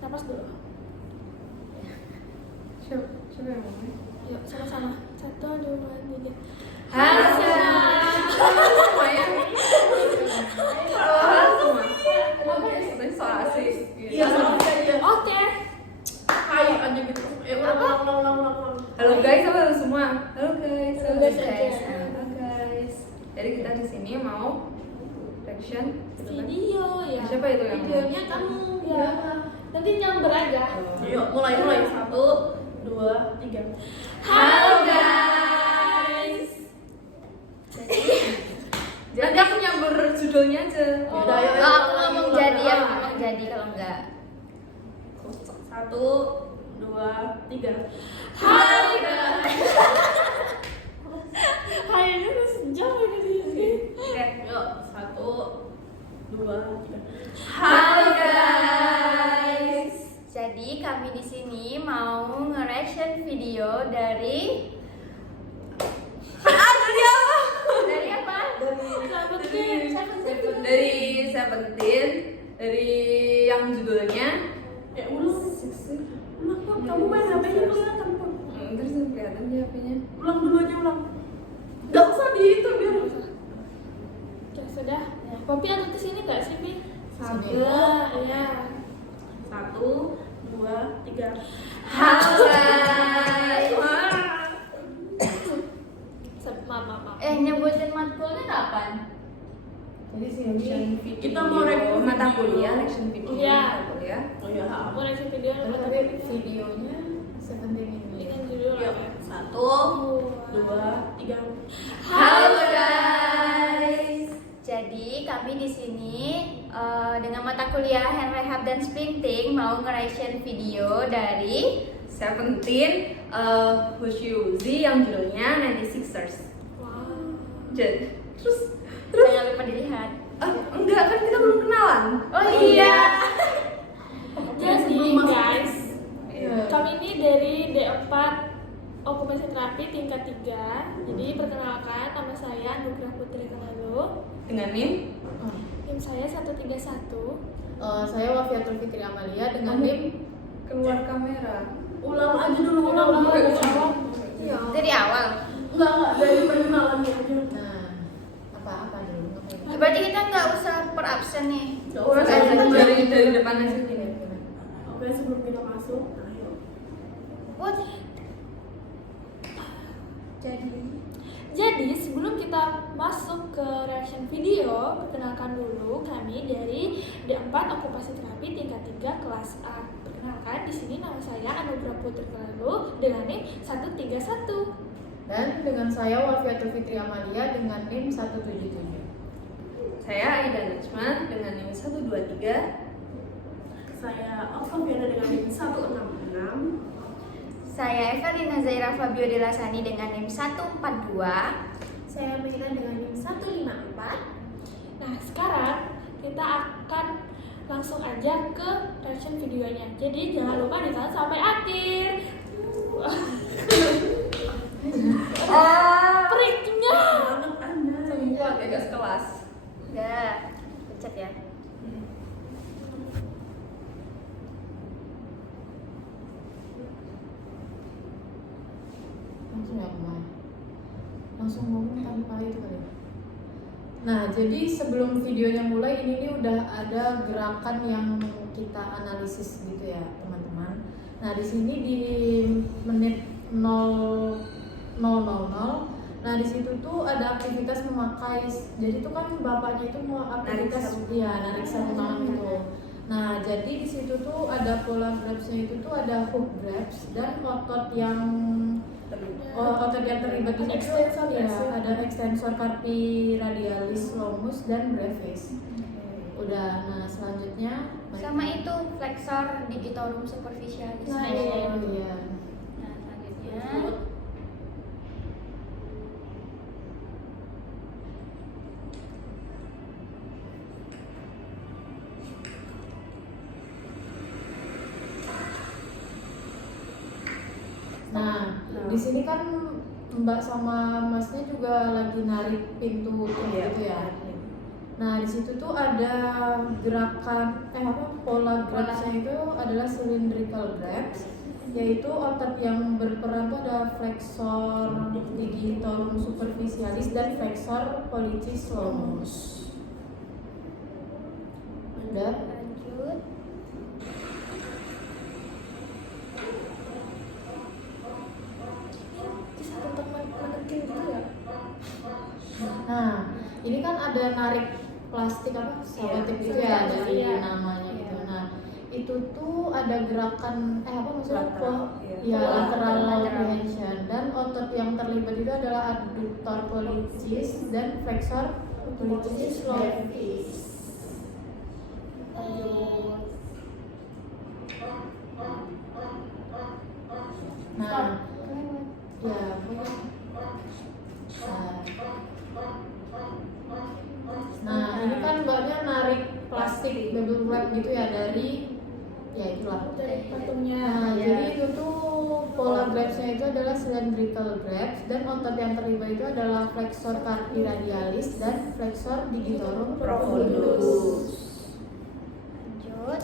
Napas dulu. Siapa yang ngomong? Yuk, sama-sama. 1, 2, 3. Halo semua. Semuanya. Halo semua. Sebenarnya so asik. Iya, Oke. Hai aja gitu. Ulang. Halo guys, halo semua. Halo guys. Halo guys aja. Halo guys. Jadi kita di sini mau reaction Video ya. Siapa itu yang videonya kamu ya. Nanti nyamber aja. Yuk, mulai. 1, 2, 3. Halo guys. Nanti aku nyambur judulnya aja. Yaudah, ayo. Aku ngomong jadi ya, ngomong jadi kalau enggak. 1, 2, 3. Hai guys. Hai ini udah sejam ini di sini. Oke, yuk. 1, 2, 3. Halo guys. Jadi kami di sini mau nge-reaction video dari Dari apa? Dari Seventeen, dari yang judulnya Ulang, kamu main HP-nya kelihatan kok. terus kelihatan dia HP-nya. Ulang dulu aja, ulang. Gak usah di itu biar. Oke, sudah. Popi ada kesini gak sih, Pi? Iya. 1, 2, 3. Halo guys. Maaf. Nyebutin matkulnya kapan? Jadi reaction video. Kita mau review mata video. kuliah, reaction video Iya. mata kuliah. Oh iya. Aku reaction video videonya Seventeen ini. dengan judul Yuk, apa? 1, 2, 3. Halo guys. Jadi kami di sini dengan mata kuliah hand rehab dan sprinting mau nge-reaction video dari Seventeen, Who's You Z yang judulnya 96ers. Wow. Jadi terus Jangan lupa dilihat. enggak kan kita belum kenalan. Oh iya. Jadi sebelum masuk. guys, Iya. kami ini dari D4 Okupasi Terapi tingkat 3. Jadi perkenalkan, nama saya Nugrah Putri Kanalu. Dengan NIM Tim saya 131. Saya Wafiatul Fikri Amalia dengan NIM keluar kamera. Ulang aja dulu, Ulang dari aja. awal. Iya. Dari awal. Enggak, dari perkenalannya aja. nah apa dulu ngapain? Berarti kita nggak usah per absen nih. Nggak usah, Dari depan aja gini. Oke, sebelum kita masuk, ayo. What? Jadi sebelum kita masuk ke reaction video, perkenalkan dulu kami dari D4 Okupasi Terapi tingkat 3 kelas A. Perkenalkan, di sini nama saya Anugrah Putri Kanalu dengan NIM 131. Dan dengan saya Wafiatul Fikri Amalia dengan NIM 177. Saya Aida Najman dengan NIM 123. Saya Alfaviana dengan NIM 166. Saya Evelina Zaira Fabio Delasani dengan NIM 142. Saya Mira dengan NIM 154. Nah, sekarang kita akan langsung aja ke reaction videonya. Jadi jangan lupa ditonton sampai akhir. Periknya. Banget Anda. Kuat ya guys kelas. Udah, pencet ya. Langsung ya mulai. Langsung ngomong tanpa itu kali. Nah, jadi sebelum videonya mulai ini nih udah ada gerakan yang kita analisis gitu ya, teman-teman. Nah, di sini di menit 0.000. Nah, di situ tuh ada aktivitas memakai. Jadi itu kan bapaknya itu mau aktivitas narik sarung gitu. Nah, jadi di situ tuh ada pola grabs-nya itu tuh ada hook grabs dan otot yang otot yang terlibat di situ ya, ada extensor carpi radialis longus dan brevis. Udah, nah selanjutnya Sama itu flexor digitorum superficialis. Nah, oh iya. Nah, selanjutnya Nah, di sini kan Mbak sama Masnya juga lagi narik pintu tuh Iya. gitu ya. Nah, di situ tuh ada gerakan pola grabs-nya itu adalah cylindrical grabs, yaitu otot yang berperan tuh ada flexor digitorum superficialis dan flexor pollicis longus. Udah? Lanjut. Bisa tetap menekan gitu ya. Nah, ini kan ada narik plastik sabotik gitu ya dari Iya. namanya gitu. Nah, itu tuh ada gerakan maksudnya Lateral, iya. ya lateral Lateral. prehension, dan otot yang terlibat itu adalah adductor pollicis dan flexor pollicis brevis. Lanjut. Nah, ya punya. Nah, ini kan mbaknya narik plastik double wrap gitu ya dari ya itulah. Dari patungnya. Nah, Ya. jadi itu tuh pola grabs-nya itu adalah cylindrical grabs, dan otot yang terlibat itu adalah flexor carpi radialis dan flexor digitorum profundus. Lanjut.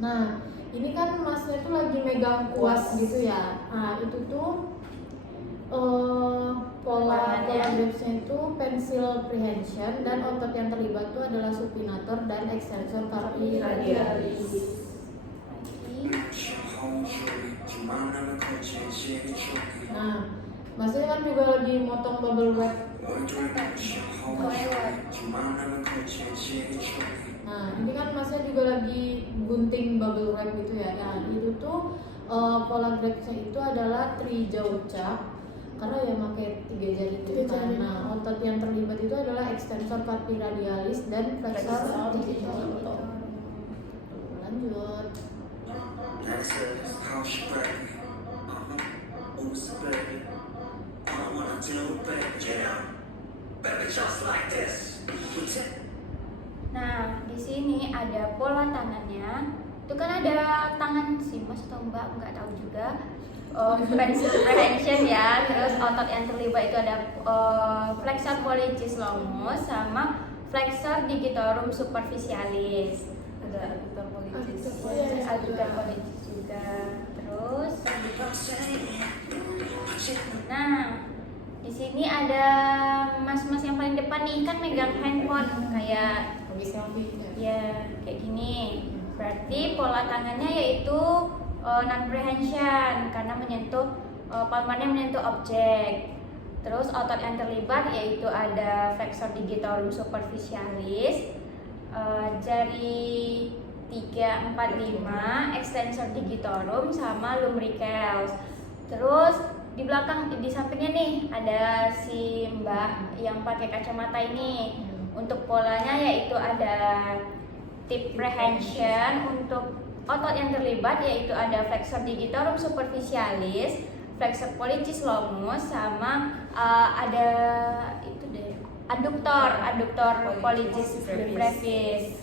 Nah, ini kan masnya tuh lagi megang kuas gitu ya. Nah, itu tuh pola grabs-nya itu pensil prehension, dan otot yang terlibat tuh adalah supinator dan extensor carpi radialis. Nah, masnya kan juga lagi motong bubble wrap. Nah, ini kan masnya juga lagi gunting bubble wrap gitu ya. Nah, itu tuh pola grabs-nya itu adalah trijauca, karena ya pakai 3 jari gitu kan. Nah, otot yang terlibat itu adalah extensor carpi radialis dan flexor digitorum. Lanjut. Nah, di sini ada pola tangannya. Itu kan ada tangan si Mas atau Mbak, nggak tahu juga. Pencil prehension ya. Terus otot yang terlibat itu ada flexor pollicis longus sama flexor digitorum superficialis. Ada adductor pollicis. Adductor pollicis juga. Terus, nah di sini ada mas-mas yang paling depan nih, kan megang handphone kayak Lagi selfie ya. ya kayak gini. Berarti pola tangannya yaitu non prehension karena menyentuh palmarnya menyentuh objek. Terus otot yang terlibat yaitu ada flexor digitorum superficialis, jari 3, 4, 5, extensor digitorum sama lumbricals. Terus di belakang, di sampingnya nih ada si Mbak yang pakai kacamata ini. Untuk polanya yaitu ada tip prehension. Untuk otot yang terlibat yaitu ada flexor digitorum superficialis, flexor pollicis longus, sama ada itu deh adductor pollicis brevis.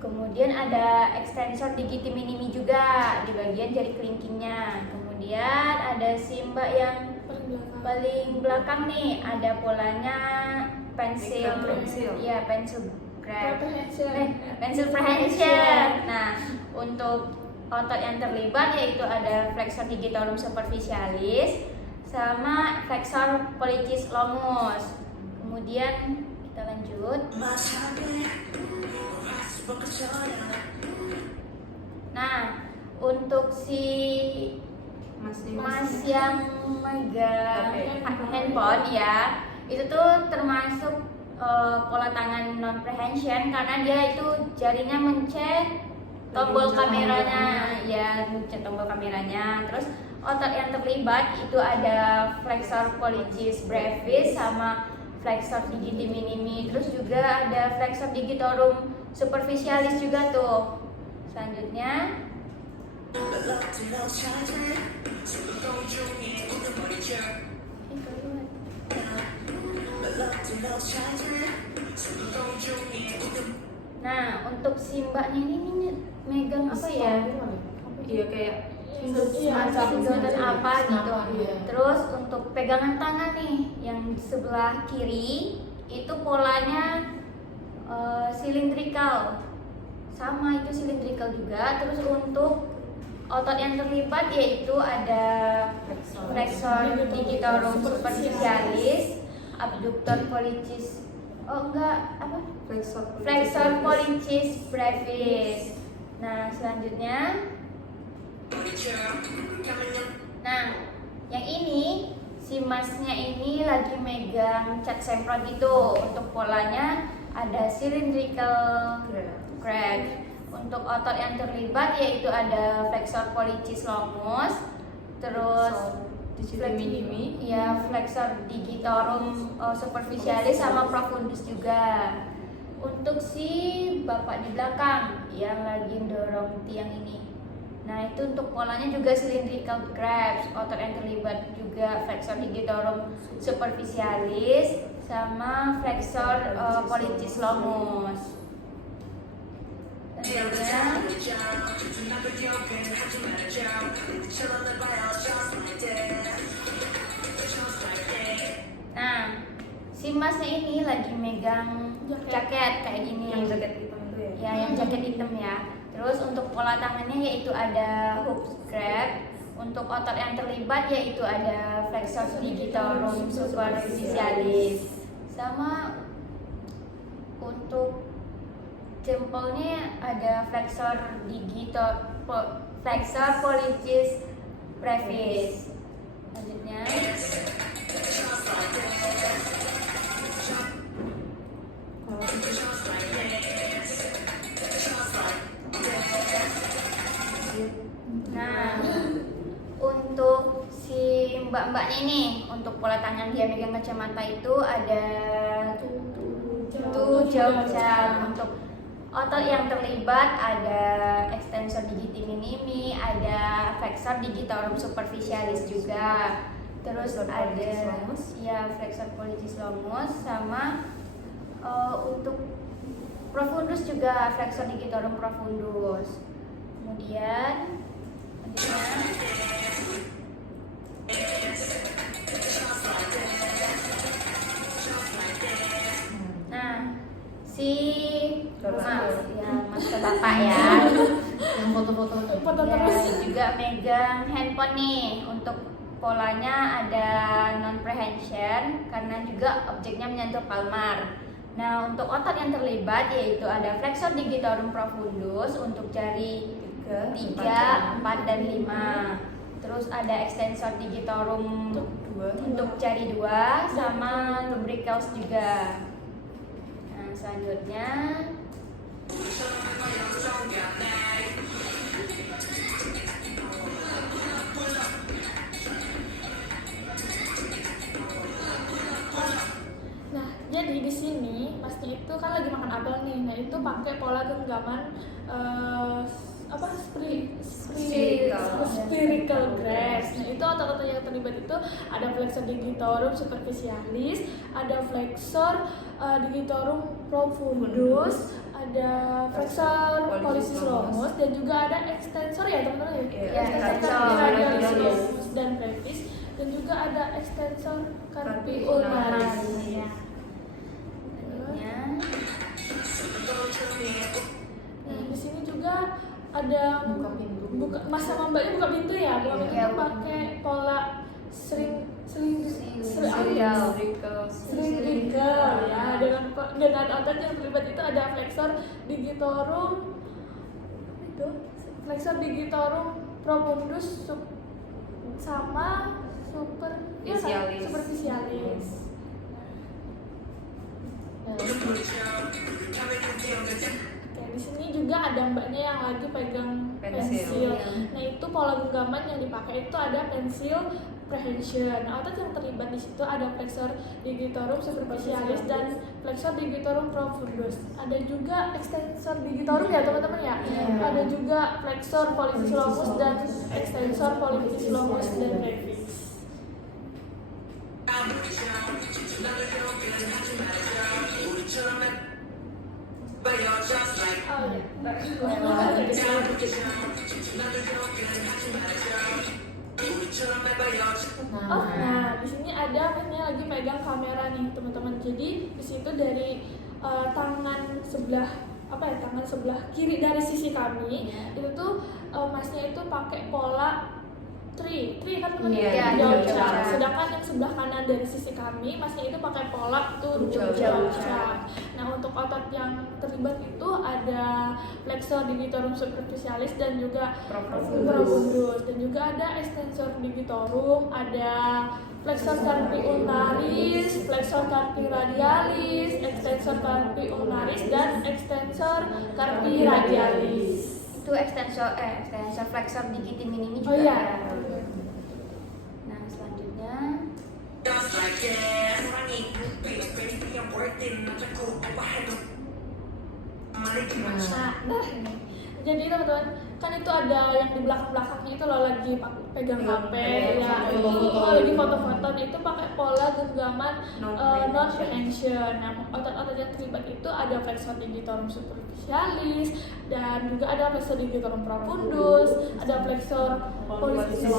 Kemudian ada extensor digiti minimi juga di bagian jari kelingkingnya. Kemudian ada si Mbak yang paling belakang nih, ada polanya pensil ya pensil grab pensil prehension. Nah, untuk otot yang terlibat yaitu ada flexor digitorum superficialis sama flexor pollicis longus. Kemudian kita lanjut. Nah, untuk si Mas yang megang handphone ya, itu tuh termasuk pola tangan non prehension karena dia itu jarinya mencet tombol kameranya, ya mencet tombol kameranya. Terus otot yang terlibat itu ada flexor pollicis brevis sama flexor digiti minimi. Terus juga ada flexor digitorum superficialis juga tuh. Selanjutnya nah, untuk si mbaknya ini megang apa ya? Iya kayak Sedotan apa gitu. Iya. Terus untuk pegangan tangan nih, yang sebelah kiri itu polanya silindrikal, sama itu silindrikal juga. Terus untuk otot yang terlibat yaitu ada flexor digitorum superficialis, abductor pollicis, flexor pollicis brevis. Nah, selanjutnya, nah yang ini si masnya ini lagi megang cat semprot gitu. Untuk polanya ada cylindrical crack. Untuk otot yang terlibat yaitu ada flexor pollicis longus, terus flexor digitorum superficialis sama profundus juga. Untuk si bapak di belakang yang lagi dorong tiang ini, nah itu untuk polanya juga cylindrical grabs. Otot yang terlibat juga flexor digitorum superficialis sama flexor pollicis longus. Nah, si masnya ini lagi megang jaket kayak gini. Yang jaket hitam itu ya? Ya, yang jaket hitam ya. Terus untuk pola tangannya yaitu ada hook grab. Untuk otot yang terlibat yaitu ada flexor digitorum superficialis. Sama untuk jempolnya ada flexor pollicis brevis. Selanjutnya, nah untuk si mbak-mbaknya ini, untuk pola tangan dia megang kacamata itu ada tujuh jam. Untuk otot yang terlibat ada extensor digiti minimi, ada flexor digitorum superficialis juga. Terus ada flexor pollicis longus sama untuk profundus juga flexor digitorum profundus. Kemudian nah si mas bapak ya yang foto-foto ya, juga megang handphone nih. Untuk polanya ada non prehension karena juga objeknya menyentuh palmar. Nah, untuk otot yang terlibat yaitu ada flexor digitorum profundus untuk jari 3, 4, dan 5. Terus ada extensor digitorum untuk jari 2 sama lumbricals juga. Nah, selanjutnya jadi di sini pasti itu kan lagi makan apel nih. Nah, itu pakai pola genggaman spherical grasp. Nah, itu otot-otot yang terlibat itu ada flexor digitorum superficialis, ada flexor digitorum profundus, ada flexor pollicis longus, dan juga ada extensor ya teman-teman ya, extensor radialis longus dan brevis, dan juga ada extensor carpi ulnaris. Nah, di sini juga ada mas sama mbaknya buka pintu ya. Buka pintu itu pakai pola cylindrical ya, dengan otot yang terlibat itu ada flexor digitorum profundus sama superficialis. Oke, di sini juga ada mbaknya yang lagi pegang pensil. Nah, itu pola genggaman yang dipakai itu ada pensil prehension. Nah, otot yang terlibat di situ ada flexor digitorum superficialis dan flexor digitorum profundus. Ada juga extensor digitorum ya teman-teman ya. Ada juga flexor pollicis longus dan extensor pollicis longus dan brevis. Nah, di sini ada masnya lagi megang kamera nih teman-teman. Jadi di situ dari tangan sebelah kiri dari sisi kami itu tuh masnya itu pakai pola tri kan teman-teman, Iya, jauh jauh cap. cap. Sedangkan yang sebelah kanan dari sisi kami masnya itu pakai pola tuh Jauh jauh cap. cap. Nah, untuk otot yang terlibat itu ada flexor digitorum superficialis dan juga profundus, dan juga ada extensor digitorum, ada flexor carpi ulnaris, flexor carpi radialis, extensor carpi ulnaris, dan extensor carpi radialis. Itu extensor flexor digiti minimi juga. Oh iya. ya. Nah, selanjutnya Nah, jadi teman-teman kan itu ada yang di belakangnya itu loh lagi pegang HP ya, itu lagi foto-foto, itu pakai pola genggaman non prehension. Nah, otot-otot yang terlibat itu ada flexor digitorum superficialis dan juga ada flexor digitorum profundus, ada flexor pollicis,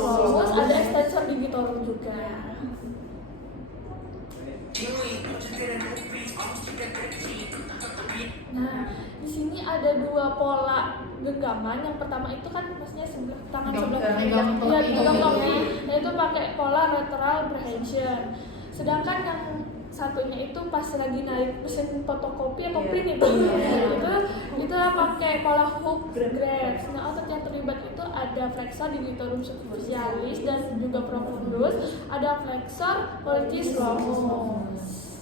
ada extensor digitorum juga. Nah, di sini ada dua pola genggaman. Yang pertama itu kan maksudnya tangan sebelah Pegang topi. pegang topi. Nah, itu pakai pola lateral prehension. Sedangkan yang satunya itu pas lagi naik mesin fotokopi atau print itu pakai pola hook grabs. Nah, otot yang terlibat itu ada flexor digitorum superficialis dan juga profundus, ada flexor pollicis longus.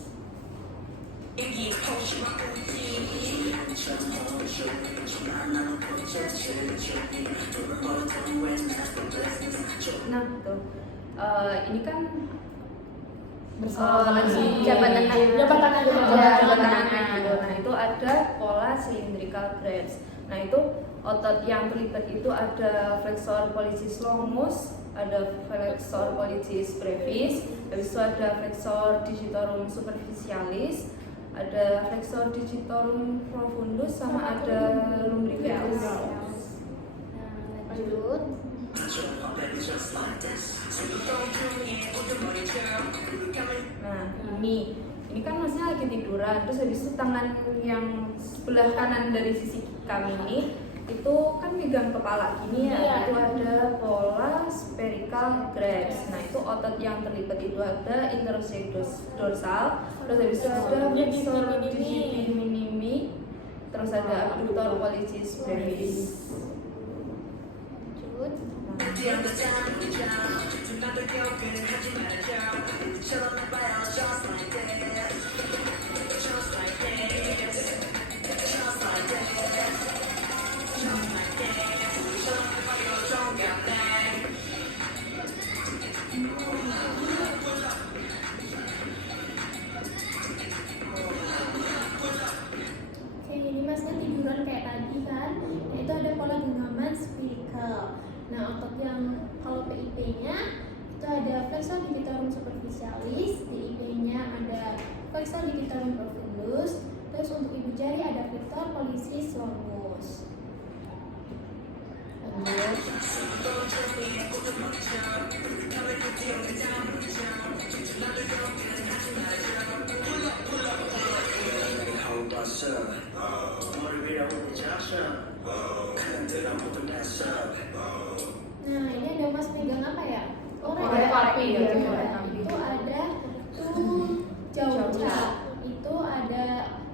Nah, tuh. Ini kan Bersama lagi jabatan tangan. Jabatan tangan gitu. Nah, itu ada pola cylindrical grabs. Nah, itu otot yang terlibat itu ada flexor pollicis longus, ada flexor pollicis brevis, habis itu ada flexor digitorum superficialis, ada flexor digitorum profundus, sama ada lumbricalis. Nah, lanjut. Nah, ini kan masnya lagi tiduran, terus habis itu tangan yang sebelah kanan dari sisi kami ini itu kan megang kepala gini ya. Iya. Itu ada pola spherical grabs. Nah, itu otot yang terlibat itu ada interossei dorsal, terus habis itu ada flexor digiti minimi, terus ada abductor pollicis brevis. Lanjut. Oke, jadi masnya tiduran kayak tadi kan. Nah, itu ada pola genggaman spherical. Nah, otot yang kalau PIP-nya itu ada flexor digitorum superficialis, DIP-nya ada flexor digitorum profundus, terus untuk ibu jari ada flexor pollicis longus. Nah, ini ada mas pegang apa ya? Korek api ya, korek api. Itu ada tuh jauh cap. Itu ada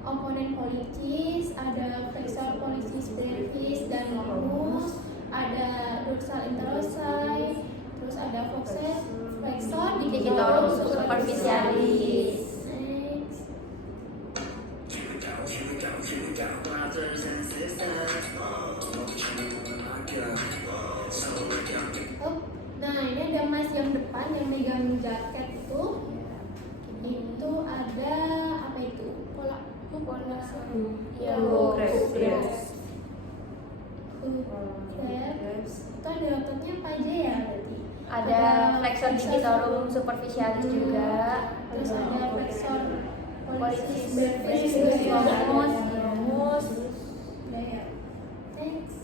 opponent pollicis, ada flexor pollicis brevis dan longus, ada dorsal interossei, terus ada flexor digitorum superficialis. Next. Oh, nah ini ada mas yang depan yang megang jaket itu ada apa itu? Pola Ya, Grabs. grabs. Itu ada ototnya apa aja ya berarti? Ada flexor digitorum superficialis juga. Terus ada flexor pollicis Brevis, brevis, longus. Udah ya. Next.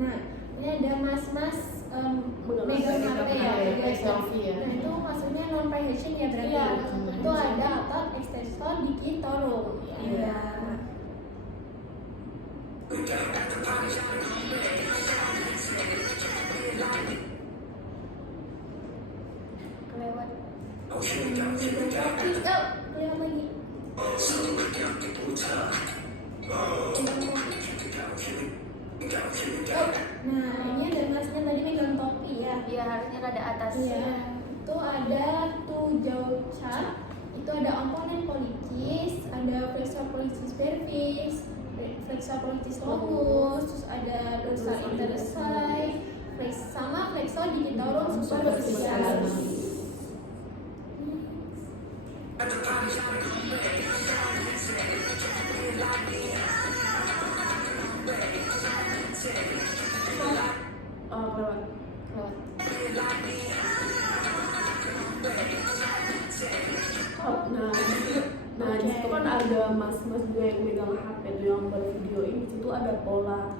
Nah, ini ada mas-mas megang HP ya, megang selfie ya. Nah, itu maksudnya non privation ya berarti. Iya. Itu ada otot extensor digitorum. Iya. Kelewat. Oh, kelihatan lagi. Nah, ini ada masnya tadi megang topi ya. Ya harusnya rada atas. Iya. Itu ada Tujaucha. Itu ada opponent politis, ada flexor politis brevis, flexor politis longus, terus ada dorsal interossei, sama flexor digitorum superficialis. Nah, di situ kan ada mas-mas juga yang megang HP tuh yang bervideoin. Di situ ada pola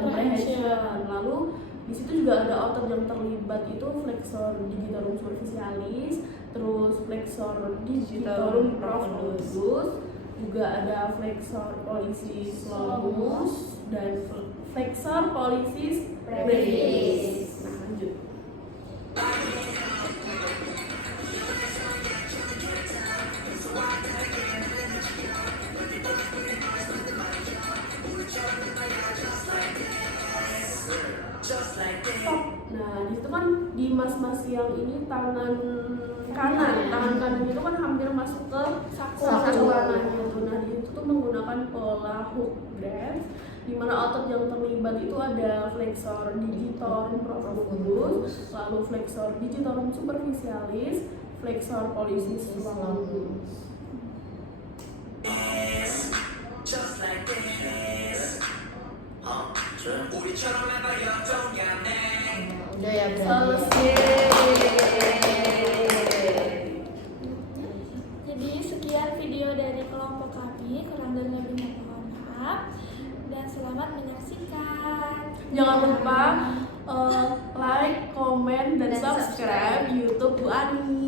comprehension. Lalu di situ juga ada otot yang terlibat itu flexor digitorum superficialis, terus flexor digitorum profundus, juga ada flexor pollicis longus dan flexor pollicis brevis. Nah, lanjut. Nah, di situ kan di mas-mas yang ini tangan kanan itu kan hampir masuk ke saku kanannya tuh. Nah, di situ tuh menggunakan pola hook grasp, di mana otot yang terlibat itu ada flexor digitorum profundus, lalu flexor digitorum superficialis, flexor pollicis longus. Udah ya berarti. Selesai. Jadi sekian video dari kelompok kami, kurang dan lebihnya mohon maaf dan selamat menyaksikan. Jangan lupa like, komen, dan subscribe YouTube Bu Ani.